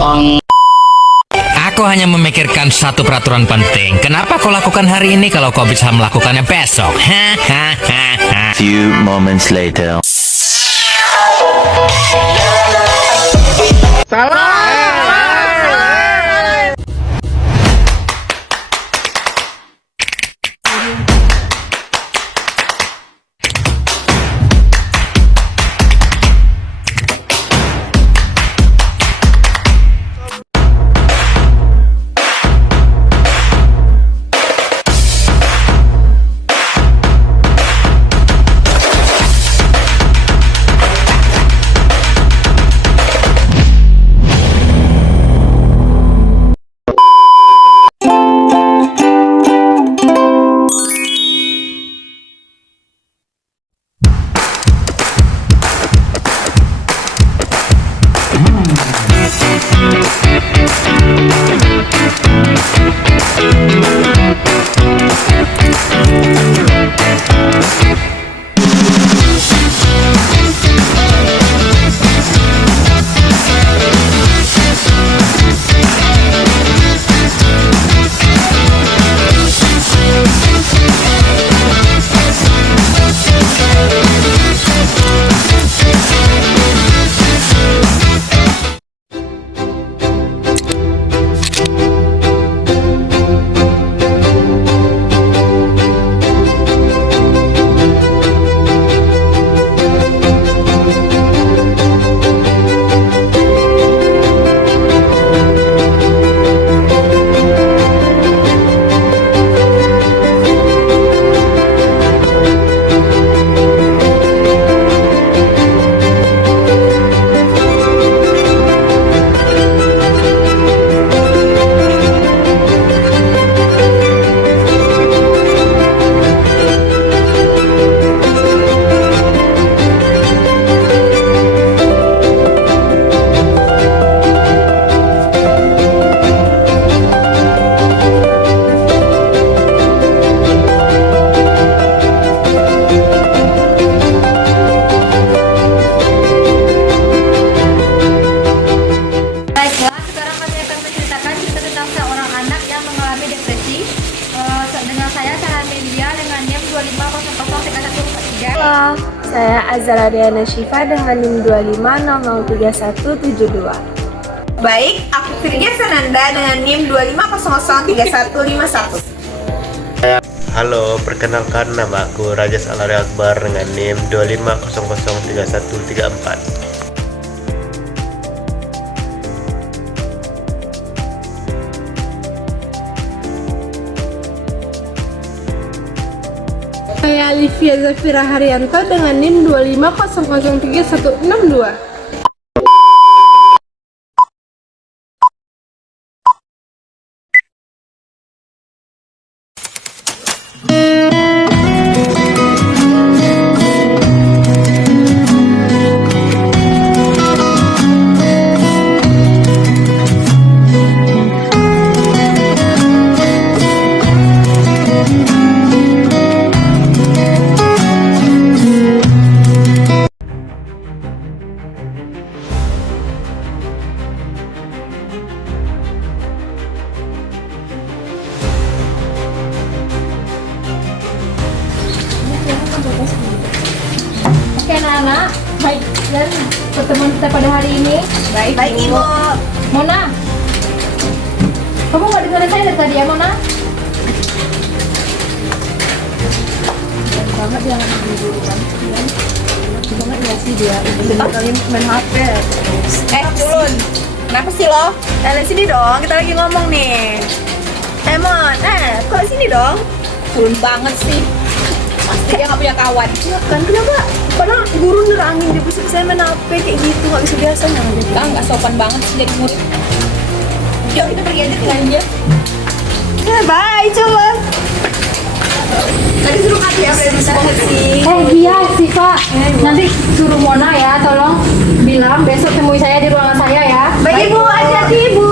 Aku hanya memikirkan satu peraturan penting. Kenapa kau lakukan hari ini kalau kau bisa melakukannya besok? Few moments later. Halo, saya Azara Diana Syifa dengan NIM 25003172. Baik, aku Firja Sananda dengan NIM 25003151. Halo, perkenalkan nama aku Rajas Alari Akbar dengan NIM 25003134. Saya Alivia Zafira Haryanto dengan NIM 25003162. Oke anak-anak, baik dan pertemuan kita pada hari ini. Baik, Ibu. Mona, kamu nggak dengar saya dari tadi ya Mona? Banget dia nggak dulu kan? Banget nggak sih dia? Udah kali main HP. Culun, kenapa sih lo? Lihat sini dong, kita lagi ngomong nih. Mon, kok sini dong? Culun banget sih. Pasti dia nggak punya kawan. Iya kan, kenapa? Padahal guru nerangin dia bisa saya main HP kayak gitu, nggak bisa biasanya. Kita nggak sopan banget sih jadi murid. Yuk kita pergi aja tinggalin dia. Bye, Culun. Tadi suruh kasih apresiasi. Iya sih Pak, nanti suruh Mona ya, tolong bilang besok temui saya di ruangan saya ya. Baik, Ibu, hati-hati, Ibu.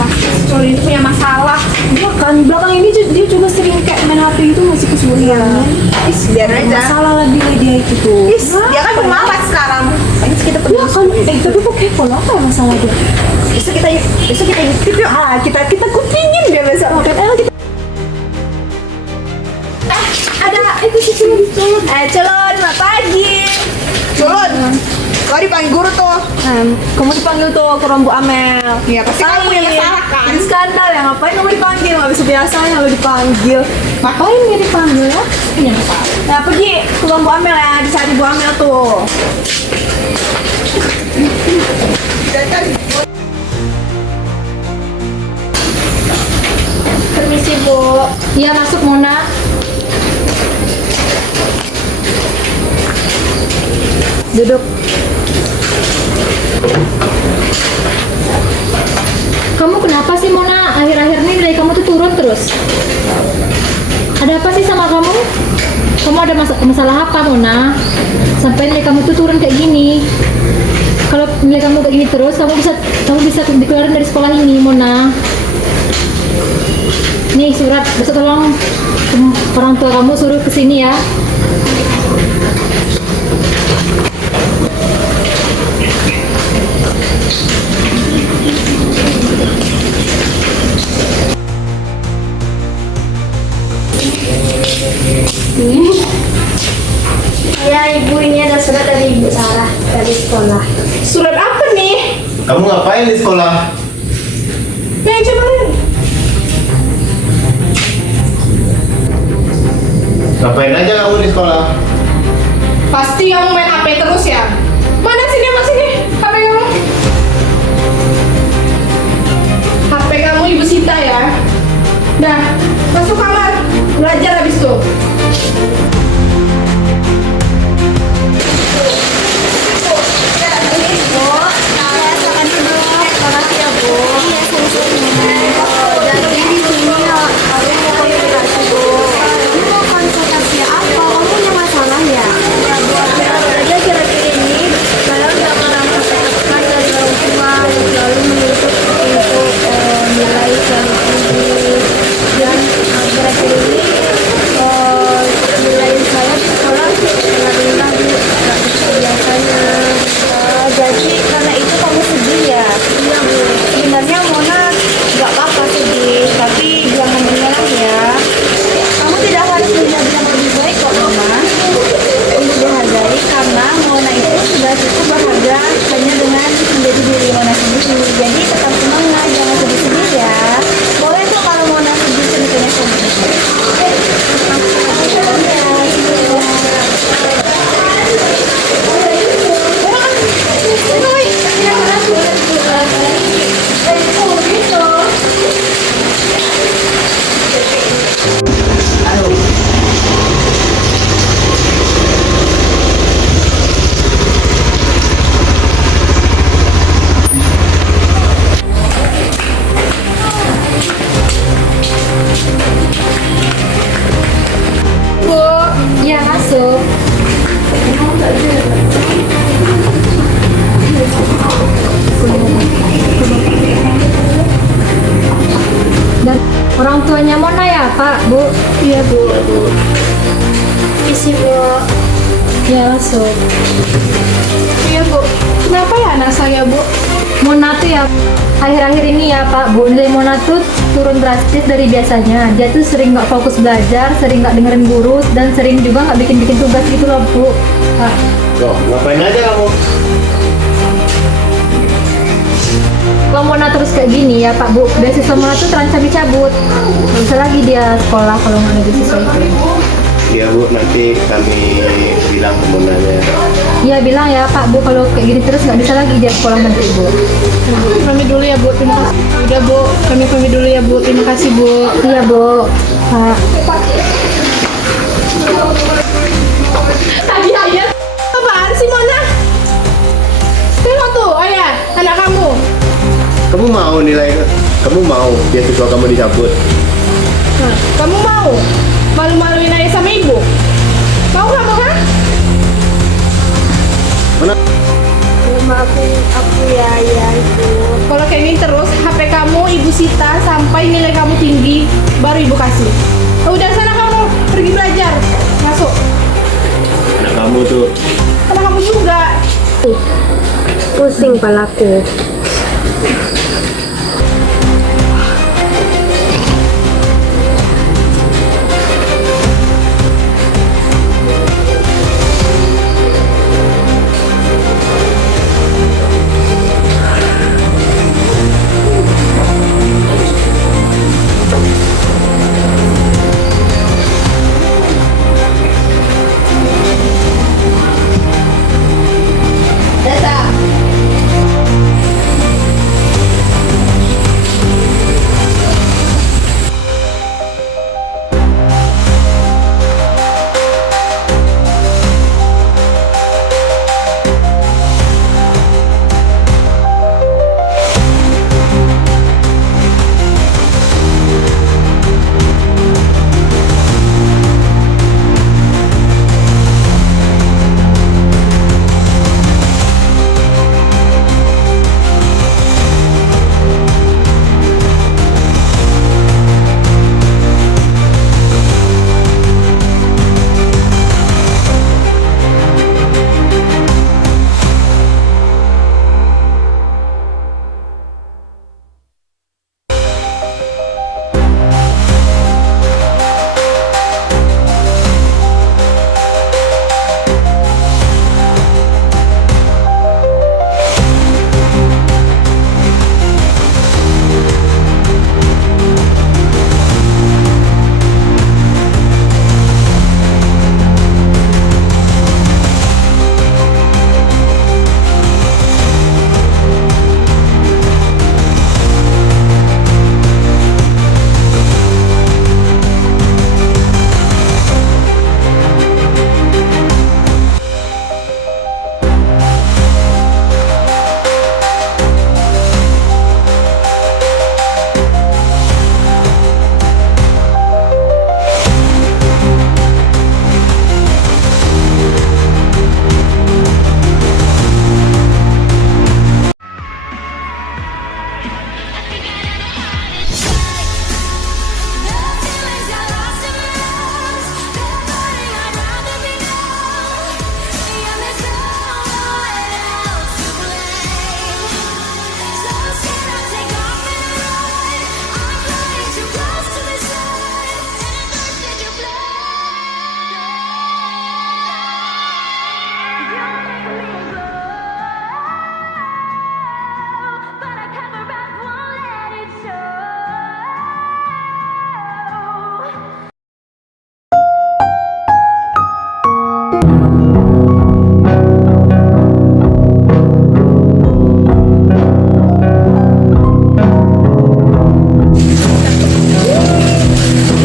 Pasti Culun itu punya masalah. Iya kan, belakang ini dia juga sering kayak main HP itu masih kesulitan. Biar aja. Masalah lagi dia itu tuh. Dia kan pemalas sekarang. kita pergi. Tapi kok kepo loh, apa masalah dia? Besok kita YouTube yuk. Kita kupingin dia besok makan. Kita ada itu sih Culun. Culun, selamat pagi. Culun, lo dipanggil guru tuh. Kamu dipanggil tuh ke Rombu Amel. Iya, pasti kamu yang salah kan? Ini skandal ya, ngapain kamu dipanggil? Nggak bisa biasanya lo dipanggil. Ngapain dia dipanggil ya? Ini apa? Nah, pergi ke Rombu Amel ya, dicari Bu Amel tuh. Permisi Bu. Iya, masuk Mona. Duduk. Kamu kenapa sih Mona? Akhir-akhir ini nilai kamu tuh turun terus. Ada apa sih sama kamu? Kamu ada masalah apa Mona? Sampai nilai kamu tuh turun kayak gini. Kalau nilai kamu kayak gini terus, kamu bisa dikeluarin dari sekolah ini Mona. Nih surat, besok tolong orang tua kamu suruh kesini ya. Ya ibu, ini ada surat dari Ibu Sarah dari sekolah. Surat apa nih? Kamu ngapain di sekolah? Yang coba. Ngapain aja kamu di sekolah? Pasti kamu main HP terus ya? Mana sini, HP kamu? HP kamu Ibu Sita ya? Dah, masuk kamar, belajar habis tuh. Orang tuanya Mona ya Pak, Bu? Iya Bu. Isi Bu. Ya masuk. Iya Bu, kenapa ya anak saya Bu? Mona tuh ya akhir-akhir ini ya Pak, Bu, nilai Mona tuh turun drastis dari biasanya. Dia tuh sering nggak fokus belajar, sering nggak dengerin guru, dan sering juga nggak bikin tugas gitu loh Bu. Pak. Loh, ngapain aja kamu? Kalau Mona terus kayak gini ya Pak, Bu, beasiswa Mona tuh terancam dicabut. Nggak bisa lagi dia sekolah kalau nggak ada beasiswa itu. Iya Bu, nanti kami bilang ke Bundanya. Iya bilang ya Pak, Bu, kalau kayak gini terus nggak bisa lagi dia sekolah nanti Bu. Kami dulu ya Bu, terima kasih. Udah Bu, kami dulu ya Bu, terima kasih Bu. Iya Bu, Pak. Tadi ayah, apaan sih Mona? Tengok tuh ayah, anak kamu. Kamu mau nilai? Kamu mau beasiswa kamu dicabut? Nah, kamu mau malu-maluin ayah sama ibu? Mau kamu kan? Mana? Maafin aku ya Ibu. Kalau kayak gini terus, HP kamu ibu sita sampai nilai kamu tinggi, baru ibu kasih. Udah sana kamu pergi belajar, masuk. Anak kamu tuh. Anak kamu juga. Pusing palaku.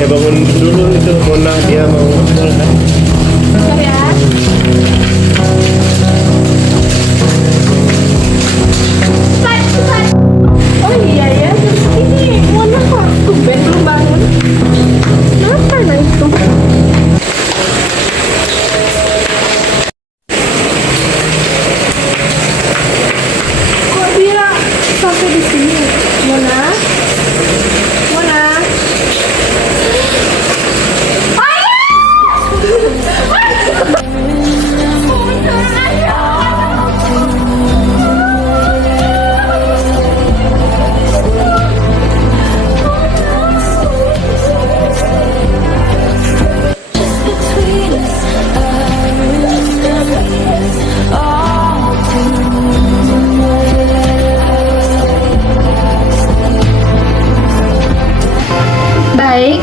Bangun dulu itu Mona, dia mau sholat. Oh iya ya, ini Mona kok tumben belum bangun? Kenapa nah itu? Kok dia sampai di sini? Mona? Mona? Baik,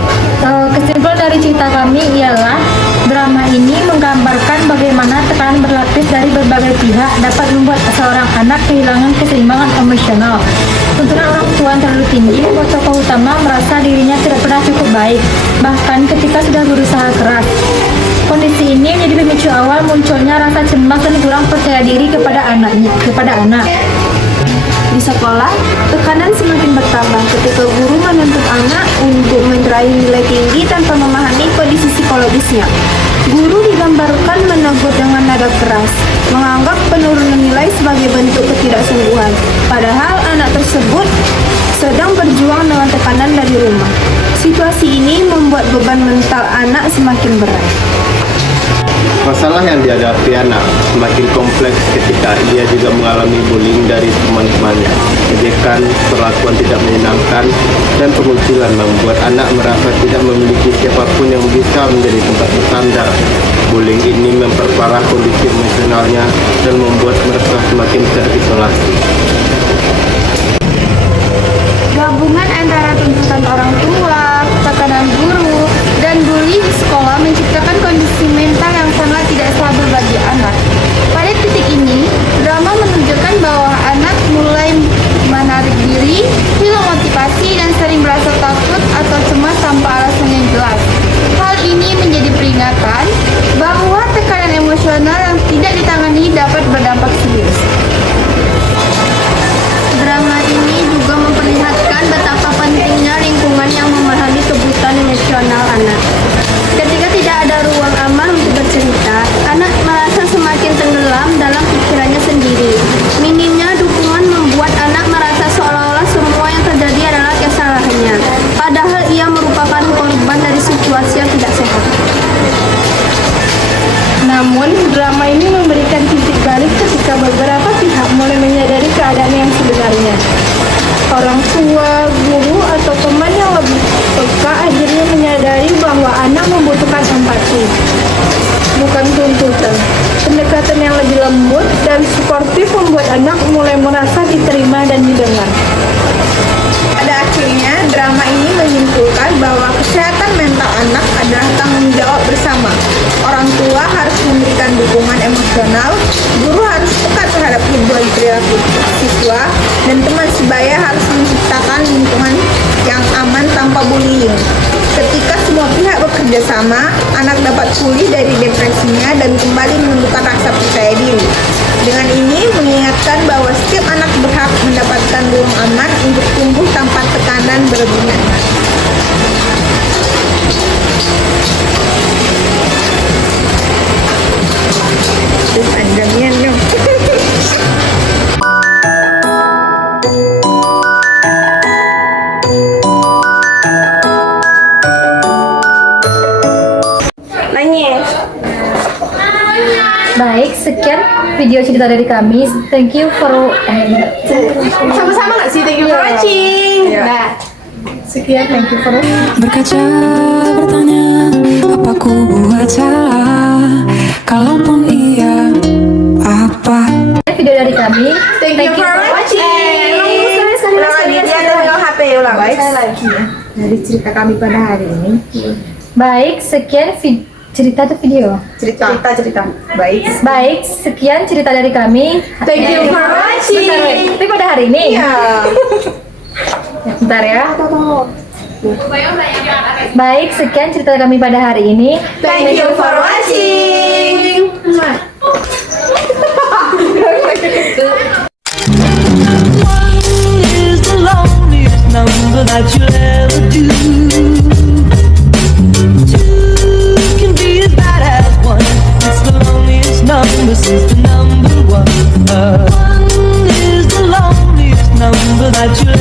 kesimpulan dari cerita kami ialah drama ini menggambarkan bagaimana tekanan berlapis dari berbagai pihak dapat membuat seorang anak kehilangan keseimbangan emosional. Tuntutan orang tua yang terlalu tinggi membuat tokoh utama merasa dirinya tidak pernah cukup baik, bahkan ketika sudah berusaha keras. Kondisi ini menjadi pemicu awal munculnya rasa cemas dan kurang percaya diri kepada anak. Di sekolah, tekanan semakin bertambah ketika guru menuntut anak untuk meraih nilai tinggi tanpa memahami kondisi psikologisnya. Guru digambarkan menegur dengan nada keras, menganggap penurunan nilai sebagai bentuk ketidaksungguhan, padahal anak tersebut sedang berjuang dengan tekanan dari rumah. Situasi ini membuat beban mental anak semakin berat. Masalah yang dihadapi anak semakin kompleks ketika ia juga mengalami bullying dari teman-temannya. Ejekan, perlakuan tidak menyenangkan, dan pengucilan membuat anak merasa tidak memiliki siapapun yang bisa menjadi tempat bersandar. Bullying ini memperparah kondisi emosionalnya dan membuat mereka semakin terisolasi. Gabungan antara tuntutan orang tua, tekanan guru, dan bullying di sekolah menciptakan kondisi mental yang sangat tidak stabil bagi anak. Pada titik ini, drama menunjukkan bahwa anak mulai menarik diri, hilang motivasi, dan sering merasa takut atau cemas tanpa alasan yang jelas. Hal ini menjadi peringatan bahwa tekanan emosional yang tidak ditangani dapat berdampak serius. Drama ini juga memperlihatkan betapa pentingnya lingkungan yang memahami kebutuhan emosional anak. Ketika tidak ada ruang aman untuk bercerita, anak merasa semakin tenggelam dalam pikirannya sendiri. Minimnya dukungan membuat anak merasa seolah-olah semua yang terjadi adalah kesalahannya, padahal ia merupakan korban dari situasi yang tidak sehat. Namun, drama ini memberikan titik balik ketika beberapa pihak mulai menyadari keadaan yang sebenarnya. Orang tua, guru, atau teman yang lebih peka akhirnya menyadari bahwa anak membutuhkan empati, bukan tuntutan. Pendekatan yang lebih lembut dan suportif membuat anak mulai merasa diterima dan didengar. Pada akhirnya, drama ini menyimpulkan bahwa kesehatan mental anak adalah tanggung jawab bersama. Orang tua harus memberikan dukungan emosional, guru harus peka terhadap perubahan perilaku siswa, dan teman sebaya harus menciptakan lingkungan yang aman tanpa bullying. Ketika semua pihak bekerja sama, anak dapat pulih dari depresinya dan kembali menemukan rasa percaya diri. Dengan ini mengingatkan bahwa setiap anak berhak mendapatkan ruang aman untuk tumbuh tanpa tekanan berlebihan. Panjangnya dong. Baik, sekian video cerita dari kami. Thank you for Sama-sama nggak sih? Thank you for watching. Nah, sekian, thank you for Berkaca bertanya, apa ku buat salah? Kalaupun iya, apa? video dari kami. Thank you for watching. Ulang lagi, dia ada megang HP, ulang. Baik, lagi ya. Dari cerita kami pada hari ini. Baik, sekian cerita atau video? Cerita. Baik. Baik, sekian cerita dari kami. Thank you for watching. Bentar, wait. Tapi pada hari ini. Iya. Bentar ya. Baik, sekian cerita kami pada hari ini. Thank you for watching. Is the loneliest number that you'll ever do. Two can be as bad as one. It's the loneliest number since the number one. One is the loneliest number that you'll